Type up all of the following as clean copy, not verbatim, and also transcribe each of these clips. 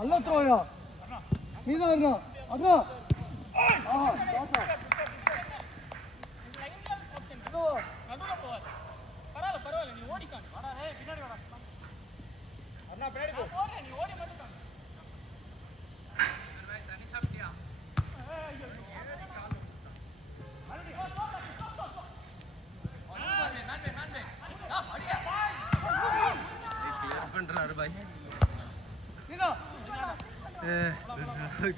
நல்ல த்ரோயா நீதான் இருக்கணும் அண்ணா பரவாயில்ல நீ ஓடிக்கான் பின்னாடி வாடா அண்ணா பின்னாடி போ நீ ஓடி மட்டும்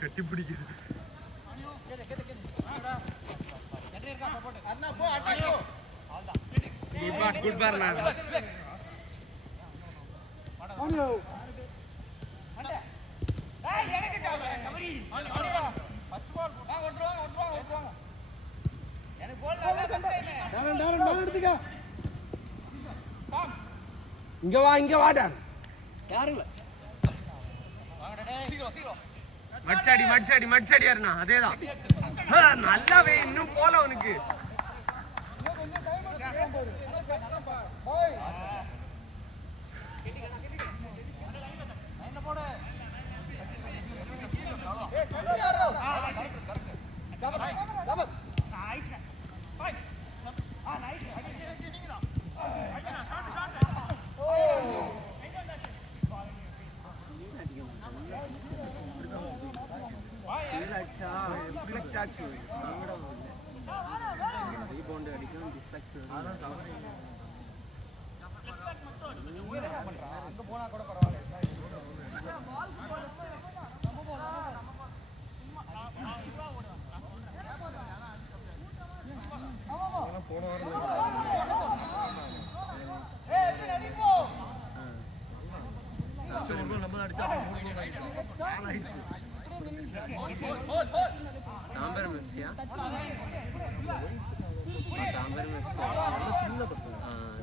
கட்டி பிடிக்குது குட் பார் நான் இங்க வா இங்க வாடா யாருங்க மட்சாடி யாருண்ணா அதேதான் நல்லாவே இன்னும் போல அவனுக்கு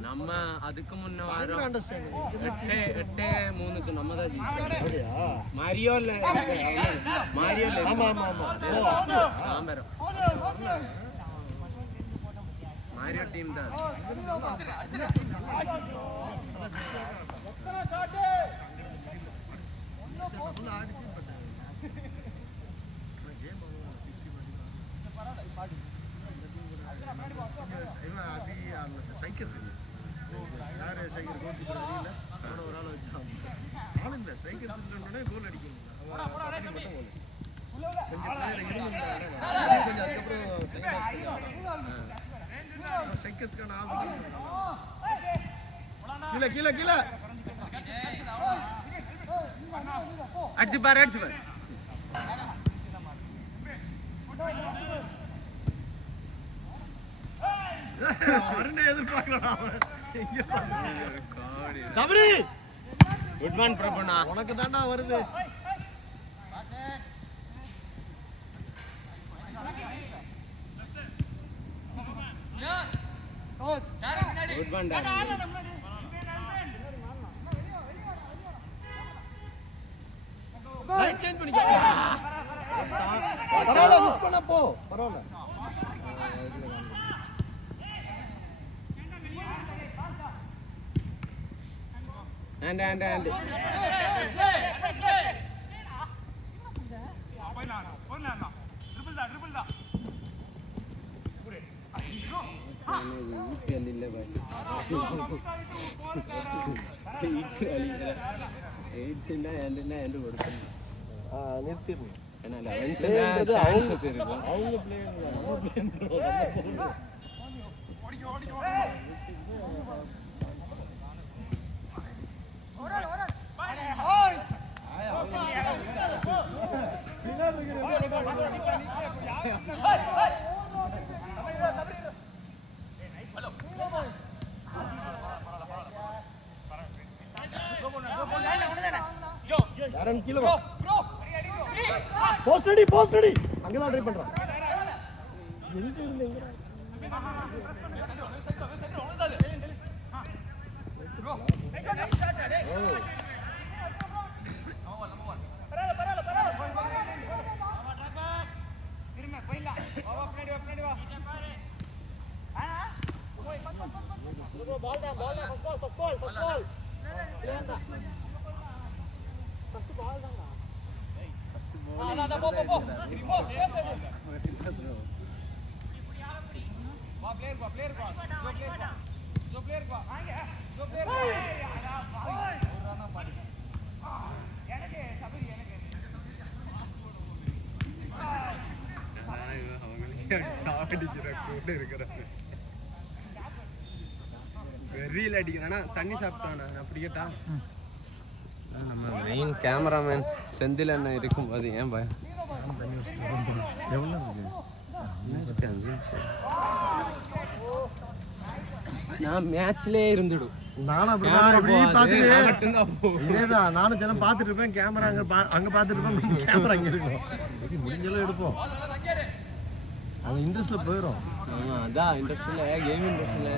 நம்ம அதுக்கு முன்ன வாரம் 8-3 நம்ம தான் ஜெயிச்சோம். மாரியோல மாரியோ டீம் தான். அடிச்சு பாரு குட்மான் பிரபுனா உனக்கு தாண்டா வருது. குட்மான் லைன் சேஞ்ச் பண்ணிக்க. பரவாயில்ல மிஸ் பண்ண போ பரவாயில்ல. and கீழே வா. போஸ்ட் ரெடி அங்கதான் ட்ரை பண்றான். எங்க இருந்தீங்க அதான் போ போ போ வா பிளேயர் வா பிளேயர் வா ஜோ பிளேயர் வா வாங்க ஜோ பிளேயர் வா ஒரு ரன்னா பாடி எனக்கு சபரி எனக்கு வெறியில் அடிக்கிறானா தண்ணி சாப்பிட்டானா அப்படி கேட்டா நம்ம மெயின் கேமராமேன் செந்தில் அண்ணன் இருக்கும்போது ஏன் பயம் எவ்வளோ நான் மேட்ச்லயே இருந்துடும் நானும் அப்படிதான் இப்படி பார்த்துட்டு இதேதான் நானும் ஜனம் பார்த்துட்டு இருப்பேன் கேமரா அங்கே பார்த்துட்டு இருப்பேன் கேமரா அங்கே இருக்கும் சரி முடிஞ்சளவு எடுப்போம் அது இன்ட்ரெஸ்ட்டில் போயிடும் அதான் இன்ட்ரெஸ்ட்ல கேம் இன்ட்ரெஸ்ட்ல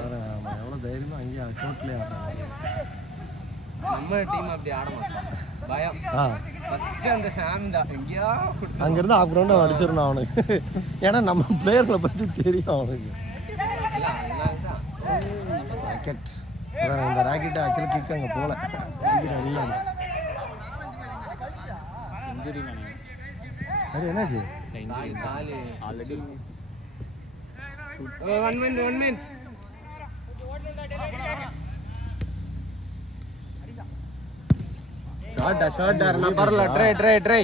எவ்வளோ தைரியமாக அங்கேயே கோர்ட்லேயே ஆடுறாங்க நம்ம டீம் அப்படி ஆட மாட்டோம் பயம் ஃபர்ஸ்ட் அந்த சாம் தான் எங்கேயா அங்கேருந்து ஆஃப் கிரவுண்டாக அடிச்சிடணும் அவனுக்கு ஏன்னா நம்ம பிளேயர்களை பற்றி தெரியும் அவனுக்கு ராக்கெட் இந்த ராக்கெட்டை ஆக்சுவலி கிக் அங்கே போகல அது என்னாச்சு ஒன் மினிட் ஷார்ட் நான் பரல ட்ரை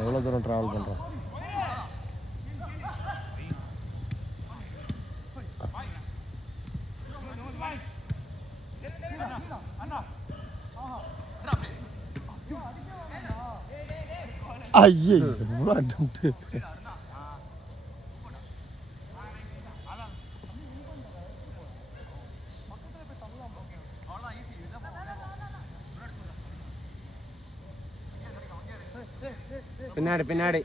எவ்வளோ தூரம் ட்ராவல் பண்ணுறோம் ஐயே எவ்வளோ அட்டம்ப்ட் பின்னாடி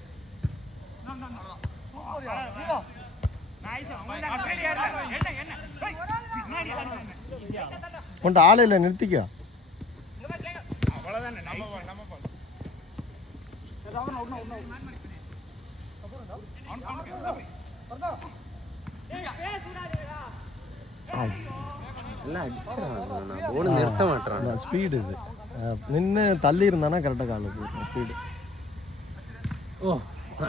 கொண்டு ஆலையில் நிறுத்திக்க நிறுத்த மாட்டேன் ஸ்பீடு இது நின்று தள்ளி இருந்தானா கரெக்டாக காலில் போயிடும் ஸ்பீடு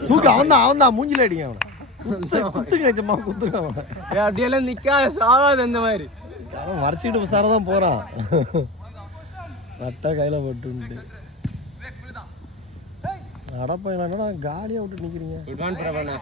தூக்கு அவன் மூஞ்சில அடிங்க அவனை குத்துங்க நிஜமா குத்துங்க அவனை அப்படியெல்லாம் நிக்காத சாவாது அந்த மாதிரி அவன் மறைச்சிக்கிட்டு சாரதான் போறான் கரெக்டாக கையில் போட்டு அடப்பா என்னடா காலியாக விட்டு நிற்கிறீங்க குட் பிரபண்ணா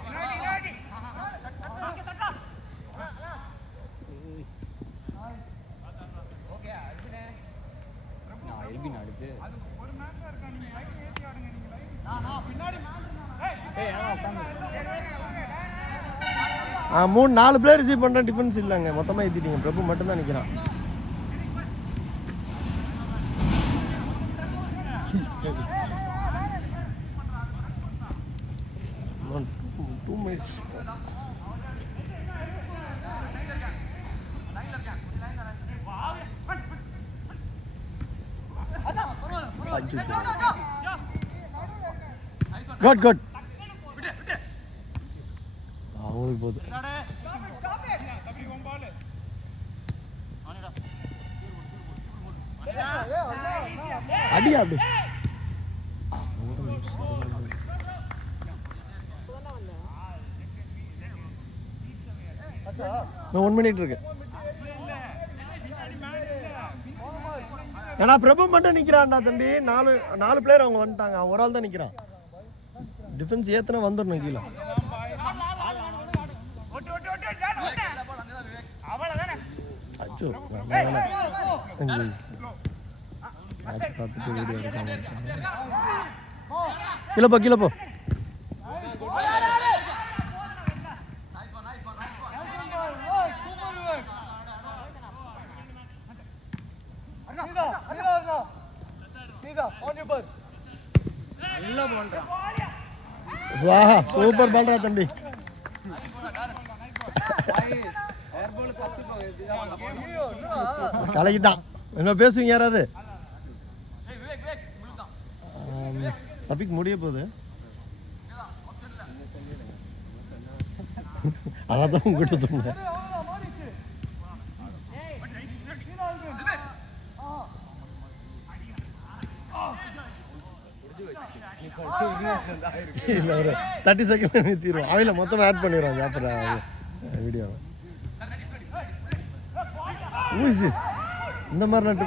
மூணு 4 பிளேயர் ரிசீவ் பண்ணுற டிஃபென்ஸ் இல்லைங்க மொத்தமாக ஏற்றிட்டீங்க பிரபு மட்டும்தான் நிற்கிறான் டூ மினிட்ஸ் குட் அவங்களுக்கு போகுது அடியா அப்படி 1 மினிட் இருக்கு ஏன்னா பிரபு மட்டும் நிக்கிறான்டா தம்பி 4 பிளேயர் அவங்க வந்துட்டாங்க அவன் ஒரு ஆள் தான் நிக்கிறான் டிஃபென்ஸ் ஏத்தன வந்துடணும் கீழே அச்சோ பார்த்துட்டு வீடியோ எடுக்காம கீழே போ வா சூப்பர் பால்ரா தம்பி கலக்கிட்டான் என்ன பேசுவீங்க யாராவது ரஃபிக் முடிய போகுது. அதான் உங்ககிட்ட சொன்னேன். இல்லை ஒரு 30 செகண்ட் நிறுத்திடுவோம். அவையில் மொத்தமாக ஆட் பண்ணிடுவாங்க அப்புறம் வீடியோவை. இந்த மாதிரி நட்டு